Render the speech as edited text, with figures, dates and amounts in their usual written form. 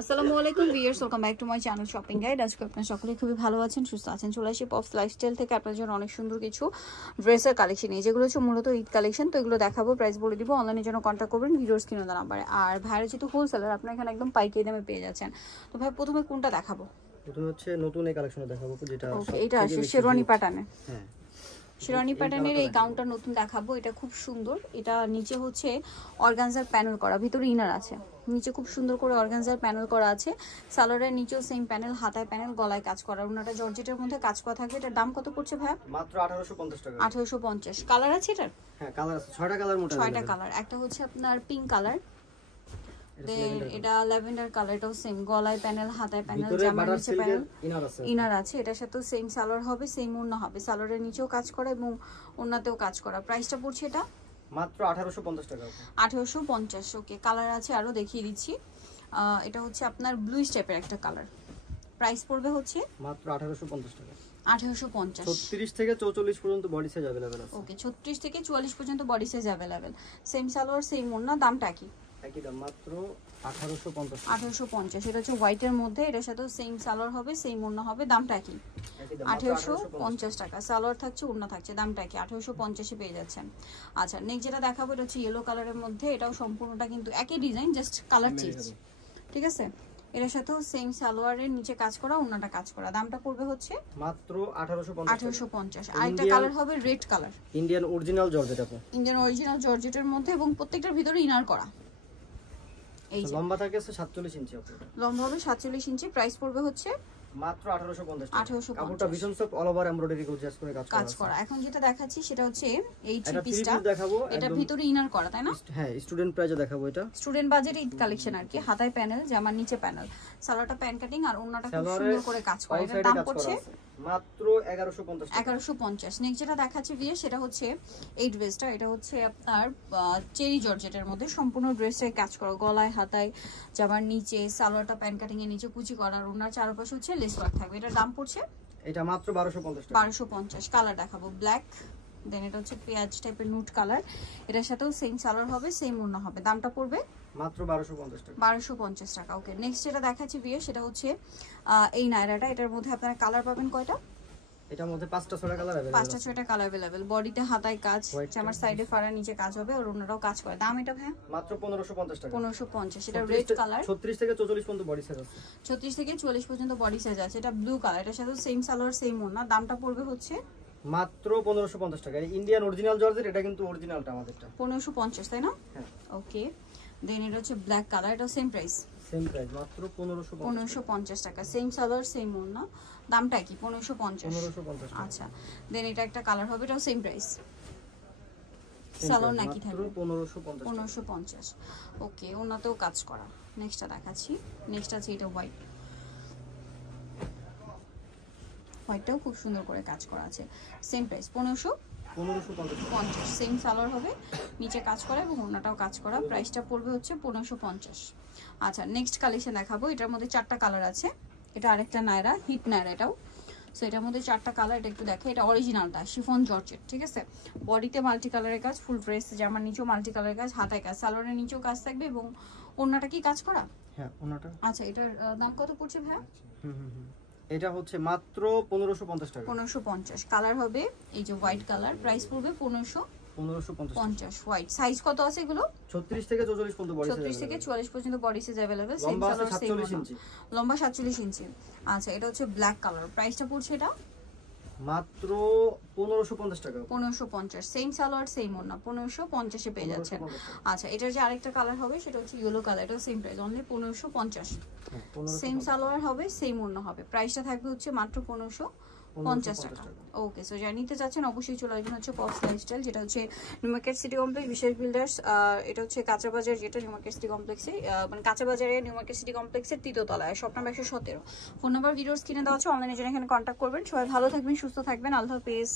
আসসালামু আলাইকুম viewers, welcome back to my channel shopping guide. আজকে আপনারা সকলেই খুবই ভালো আছেন, সুস্থ আছেন। চলে আসি পপস লাইফস্টাইল থেকে আপনার জন্য অনেক সুন্দর কিছু ড্রেসের কালেকশন নিয়ে, যেগুলো হচ্ছে মূলত ঈদ কালেকশন। তো এগুলো দেখাবো, প্রাইস বলে দিব, অনলাইনের জন্য কন্ট্যাক্ট করবেন ভিডিওর স্ক্রিনে দেওয়া নাম্বারে। আর ভাইয়ের যেহেতু হোলসেলার, আপনারা এখানে একদম পাইকারি দামে পেয়ে যাচ্ছেন। তো ভাই প্রথমে কোনটা দেখাবো? প্রথমে হচ্ছে নতুন এই কালেকশন দেখাবো, যেটা ওকে, এটা আছে শেরওয়ানি প্যাটার্নে। হ্যাঁ, শেরওয়ানি প্যাটার্নের এই গাউনটা নতুন দেখাবো। এটা খুব সুন্দর। এটা নিচে হচ্ছে অর্গানজার প্যানেল করা, ভিতরে ইনার আছে। নিচে খুব সুন্দর করে অর্গানজার প্যানেল করা আছে। সালোয়ারের নিচেও সেম প্যানেল, হাতায় প্যানেল, গলায় কাজ করা। ওনাটা জর্জেটের মধ্যে কাজ করা থাকবে। এটার দাম কত পড়ছে ভাই? মাত্র 1850 টাকা। 1850। কালার আছে এটার? হ্যাঁ, কালার আছে 6টা কালার, মোটা 6টা কালার। একটা হচ্ছে আপনার পিঙ্ক কালার, দেন এটা ল্যাভেন্ডার কালার, এটাও সেম, গলায় প্যানেল, হাতায় প্যানেল, জামার নিচে প্যানেল, ইনার আছে। এটার সাথে সেম সালোয়ার হবে, সেম ওড়না হবে। সালোয়ারের নিচেও কাজ করা এবং ওড়নাতেও কাজ করা। প্রাইসটা পড়ছে এটা মাত্র 1850 টাকা। 1850। ওকে, কালার আছে আরো, দেখিয়ে দিচ্ছি। এটা হচ্ছে আপনার ব্লুইশ টাইপের একটা কালার। প্রাইস পড়বে হচ্ছে মাত্র 1850 টাকা। 1850। 36 থেকে 44 পর্যন্ত বডি সাইজ अवेलेबल আছে। ওকে, 36 থেকে 44 পর্যন্ত body size available. Same salwar, same ওড়না, দামটা কি? একই দাম, মাত্র 1850। 1850। এটা হচ্ছে হোয়াইটের মধ্যে, এটার সাথে সেম সালোয়ার হবে, সেম ওড়না হবে, দামটা কি? একই দাম, 1850 টাকা। সালোয়ার থাকছে, ওড়না থাকছে, দামটা কি? 1850 এ পেয়ে যাচ্ছেন। আচ্ছা, নেক্সট যেটা দেখাবো, এটা হচ্ছে ইয়েলো কালারের মধ্যে। এটাও সম্পূর্ণটা কিন্তু একই ডিজাইন, জাস্ট কালার চেঞ্জ, ঠিক আছে? এটার সাথেও সেম সালোয়ারের নিচে কাজ করা, ওড়নাটা কাজ করা। দামটা পড়বে হচ্ছে মাত্র 1850। 1850। আরেকটা কালার হবে red colour, Indian original georgette আপু। ইন্ডিয়ান অরিজিনাল জর্জেটের মধ্যে এবং প্রত্যেকটার ভিতরে ইনার করা। এই যে লম্বা থাকে 47 ইঞ্চি আপু। লম্বা হবে 47 ইঞ্চি। প্রাইস পড়বে হচ্ছে মাত্র 1850 টাকা। 1850। কাপড়টা ভীষণ soft, all over embroidery gorgeous করে কাজ করা। এখন যেটা দেখাচ্ছি সেটা হচ্ছে এই থ্রি এটা পিসটা দেখাবো, এটা ভিতরে ইনার করা, তাই না? হ্যাঁ, স্টুডেন্ট প্রাইজে দেখাবো। এটা স্টুডেন্ট বাজেট ঈদ কালেকশন আর কি। হাতায় প্যানেল, জামার নিচে প্যানেল, সালোয়ারটা প্যান কাটিং আর ওন্নাটা খুব সুন্দর করে কাজ করা। এটার দাম পড়ছে মাত্র 1150 টাকা। 1150। নেক্সট যেটা দেখাচ্ছি ভিয়ে, সেটা হচ্ছে এই ড্রেসটা। এটা হচ্ছে আপনার চেরি জর্জেটের মধ্যে, সম্পূর্ণ ড্রেসটাই কাজ করা, গলায়, হাতায়, জামার নিচে, সালোয়ারটা প্যান কাটিং এর নিচে কুচি করা, আর ওন্নার চারপাশে হচ্ছে লেস ওয়ার্ক থাকবে। এটার দাম পড়ছে এটা মাত্র 1250 টাকা। 1250। কালার দেখাবো ব্ল্যাক, দেন এটা হচ্ছে পেঁয়াজ টাইপের নুট কালার। এটার সাথেও সেম সালোয়ার হবে, সেম ওড়না হবে। দামটা পড়বে মাত্র 1250 টাকা। 1250 টাকা। ওকে, নেক্সট যেটা দেখাচ্ছি ভিয়ে, সেটা হচ্ছে এই নায়রাটা। এটার মধ্যে আপনারা কালার পাবেন কয়টা? এটার মধ্যে 5টা 6টা কালার अवेलेबल। 5টা 6টা কালার अवेलेबल। বডিতে হাতায় কাজ, জামার সাইডে ফাড়া, নিচে কাজ হবে, আর ওড়নাটাও কাজ করে। দাম এটা ভাই মাত্র 1550 টাকা। 1550। এটা রেড কালার, 36 থেকে 44 পর্যন্ত বডি সাইজ আছে। 36 থেকে 44 পর্যন্ত বডি সাইজ আছে। এটা ব্লু কালার, এটার সাথে সেম সালোয়ার, সেম ওড়না। দামটা পড়বে হচ্ছে মাত্র 1550 টাকা। ইন্ডিয়ান অরিজিনাল জর্জেট, এটা কিন্তু অরিজিনালটা আমাদেরটা। 1550, তাই না? হ্যাঁ। ওকে, দেন এটা হচ্ছে ব্ল্যাক কালার, এটা সেম প্রাইস, সেম প্রাইস, মাত্র 1550 টাকা। সেম সালোয়ার, সেম ওড়না, দামটা কি? 1550 টাকা। আচ্ছা, দেন এটা একটা কালার হবে, এটাও সেম প্রাইস, সালোয়ার নাকি থাকবে? 1550। ওকে, ওড়নাতেও কাজ করা। নেক্সটটা দেখাচ্ছি। নেক্সট আছে এটা হোয়াইট, হোয়াইটটাও খুব সুন্দর করে কাজ করা আছে। Same price 1550। সেম সালোয়ার হবে, নিচে কাজ করা এবং ওড়নাটাও কাজ করা। প্রাইসটা পড়বে হচ্ছে 1550। আচ্ছা, নেক্সট কালেকশন দেখাবো। এটার মধ্যে 4টা কালার আছে। এটা আরেকটা নায়রা, হিট নায়রা এটাও। সো এটার মধ্যে 4টা কালার। এটা একটু দেখে, এটা অরিজিনালটা শিফন জর্জেট, ঠিক আছে? বডিতে মাল্টি কালারের কাজ, ফুল ড্রেস, জামার নিচেও মাল্টি কালারের কাজ, হাতায় কাজ, সালোয়ারের নিচেও কাজ থাকবে এবং ওড়নাটা কি কাজ করা? হ্যাঁ, ওড়নাটা। আচ্ছা, এটার দাম কত পড়ছে ভাই? এটা হচ্ছে মাত্র 1550 টাকা। 1550। কালার হবে এই যে হোয়াইট কালার। প্রাইস পড়বে 1550। হোয়াইট সাইজ কত আছে এগুলো? 36 থেকে 44 পর্যন্ত বডি সাইজ। 36 থেকে 44 পর্যন্ত বডি সাইজ अवेलेबल। সেম লম্বা সালোয়ার, সেম 47 ইঞ্চি। লম্বা 47 ইঞ্চি। আচ্ছা, এটা হচ্ছে ব্ল্যাক কালার। প্রাইসটা পড়ছে এটা মাত্র 1550 টাকা। 1550। সেম সালোয়ার, সেম ওড়না, 1550 এ পেয়ে যাচ্ছেন। আচ্ছা, এটার যে আরেকটা কালার হবে সেটা হচ্ছে ইয়েলো কালার। এটাও same price, only 1550। Same salwar হবে, সেম ওড়না হবে। প্রাইসটা থাকবে হচ্ছে মাত্র 1550 টাকা। ওকে, সো যারা নিতে চাচ্ছেন অবশ্যই চলে আসবেন হচ্ছে পপস লাইফস্টাইল, যেটা হচ্ছে নিউ মার্কেট সিটি কমপ্লেক্স, বিশেষ বিল্ডার্স। এটা হচ্ছে কাঁচা বাজার, যেটা নিউ মার্কেট সিটি কমপ্লেক্সে, মানে কাঁচা বাজারে নিউ মার্কেট সিটি কমপ্লেক্সের 3য় তলায়, shop number 117। Phone number videos কিনে দেওয়া আছে, অনলাইনে জন্য এখানে কন্ট্যাক্ট করবেন। সবাই ভালো থাকবেন, সুস্থ থাকবেন, আল্লাহ হাফেজ।